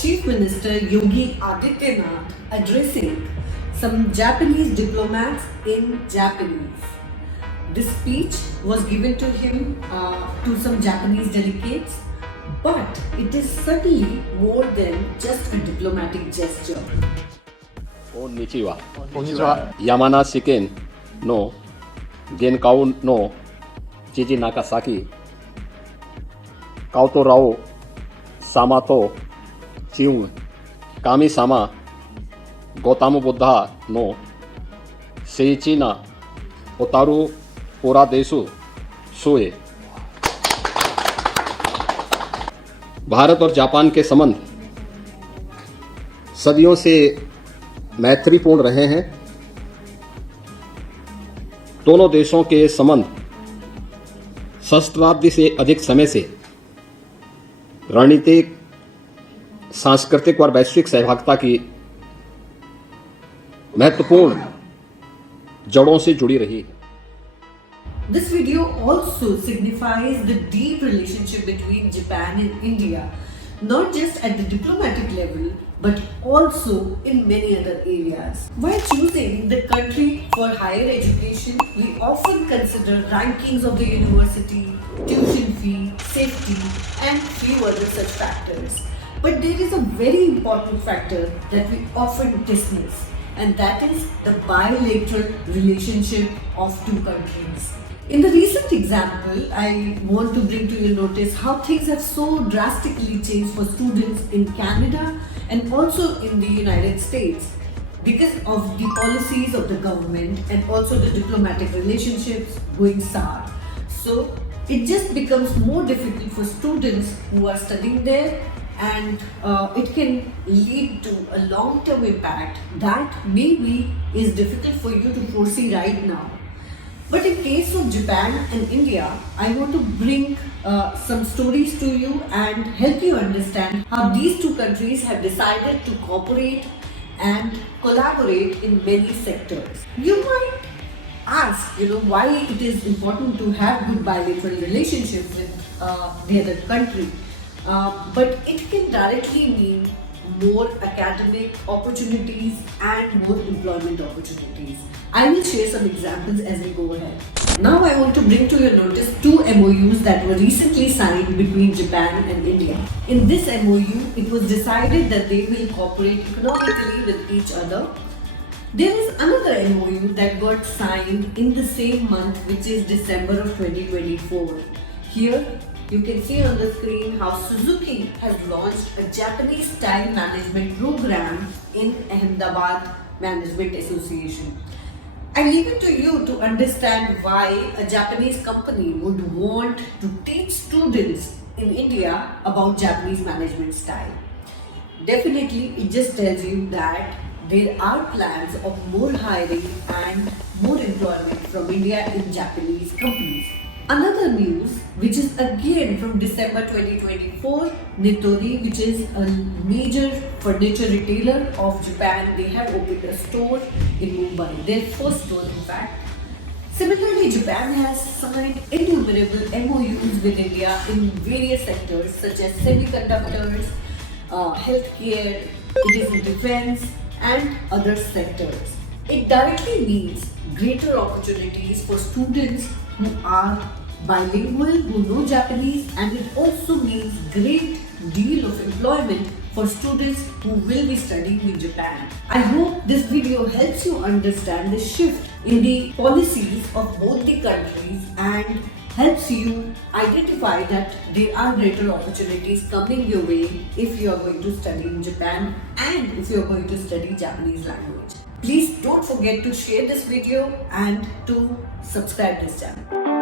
Chief Minister Yogi Adityanath addressing some Japanese diplomats in Japanese. This speech was given to him to some Japanese delegates, but it is certainly more than just a diplomatic gesture. こんにちは。こんにちは。山梨県の玄関の知事長崎カウトラオ様とチウン神様ゴタムブッダの聖地なホタルプラデシュ州へभारत और Japan के संबंध सदियों से मैत्रीपूर्ण रहे हैं। दोनों देशों के संबंध सहस्त्राब्दी से अधिक समय से रणनीतिक, सांस्कृतिक और वैश्विक सहभागिता की महत्वपूर्ण जड़ों से जुड़ी रही है। This video also signifies the deep relationship between Japan and India, not just at the diplomatic level, but also in many other areas. While choosing the country for higher education, we often consider rankings of the university, tuition fee, safety, and few other such factors. But there is a very important factor that we often dismiss, and that is the bilateral relationship of two countries. In the recent example, I want to bring to your notice how things have so drastically changed for students in Canada and also in the United States because of the policies of the government and also the diplomatic relationships going sour. So it just becomes more difficult for students who are studying there, and it can lead to a long-term impact that maybe is difficult for you to foresee right now. But in case of Japan and India, I want to bring some stories to you and help you understand how these two countries have decided to cooperate and collaborate in many sectors. You might ask, why it is important to have good bilateral relationships with the other country. But it can directly mean more academic opportunities and more employment opportunities. I will share some examples as we go ahead. Now I want to bring to your notice two MOUs that were recently signed between Japan and India. In this MOU, it was decided that they will cooperate economically with each other. There is another MOU that got signed in the same month, which is December of 2024. Here, you can see on the screen how Suzuki has launched a Japanese style management program in Ahmedabad Management Association. I leave it to you to understand why a Japanese company would want to teach students in India about Japanese management style. Definitely, it just tells you that there are plans of more hiring and more employment from India in Japanese companies. Another news, which is again from December 2024, Nitori, which is a major furniture retailer of Japan, they have opened a store in Mumbai, their first store in fact. Similarly, Japan has signed innumerable MOUs with India in various sectors such as semiconductors, healthcare, it is in defense and other sectors. It directly means greater opportunities for students who are bilingual, who know Japanese, and it also means great deal of employment for students who will be studying in Japan. I hope this video helps you understand the shift in the policies of both the countries and helps you identify that there are greater opportunities coming your way if you are going to study in Japan and if you are going to study Japanese language. Please don't forget to share this video and to subscribe this channel.